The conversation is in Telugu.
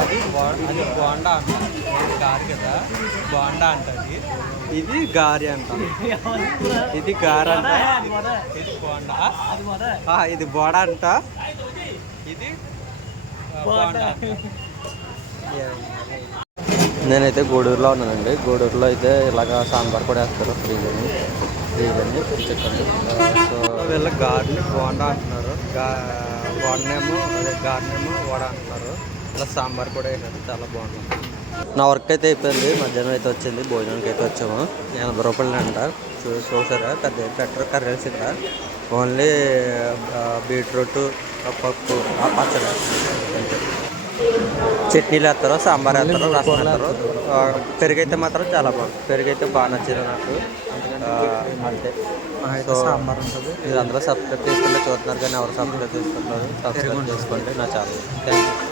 అది బోండా అంట, గారి కదా బోండా అంటది. ఇది గారి అంట, ఇది గారి అంట, ఇది బోండా, ఇది బోడా అంట, ఇది బోండా అంట. నేనైతే గూడూరులో ఉన్నానండి. గూడూరులో అయితే ఇలాగ సాంబార్ కూడా వేస్తారు ఫ్రీగాని చికెన్. సో వీళ్ళ గార్ని బోండా అంటున్నారు, బోండనేమో అదే గార్నేమో వడ అంటున్నారు. ఇలా సాంబార్ కూడా వేసారు, చాలా బాగుంటుంది. నా వర్క్ అయితే అయిపోయింది, మధ్యాహ్నం అయితే వచ్చింది, భోజనానికి అయితే వచ్చాము. 80 రూపాయలు అంట. చూసారా, పెద్ద పెట్టరు కర్రీస్ ఇక్కడ, ఓన్లీ బీట్రూట్, పప్పు, పచ్చడి, చట్నీలు వేస్తారు, సాంబార్ వేస్తారు, రసం వేస్తారు. పెరుగు అయితే మాత్రం చాలా బాగుంది, పెరుగు అయితే బాగా నచ్చింది నాకు. అంతే. సో సాంబార్ ఉంటుంది. మీరు అందరూ సబ్స్క్రైబ్ చేసుకుంటే చూస్తున్నారు, కానీ ఎవరు సబ్స్క్రైబ్ చేసుకుంటున్నారు, సబ్స్క్రైబ్ చేసుకోండి నా ఛానల్. Thank you.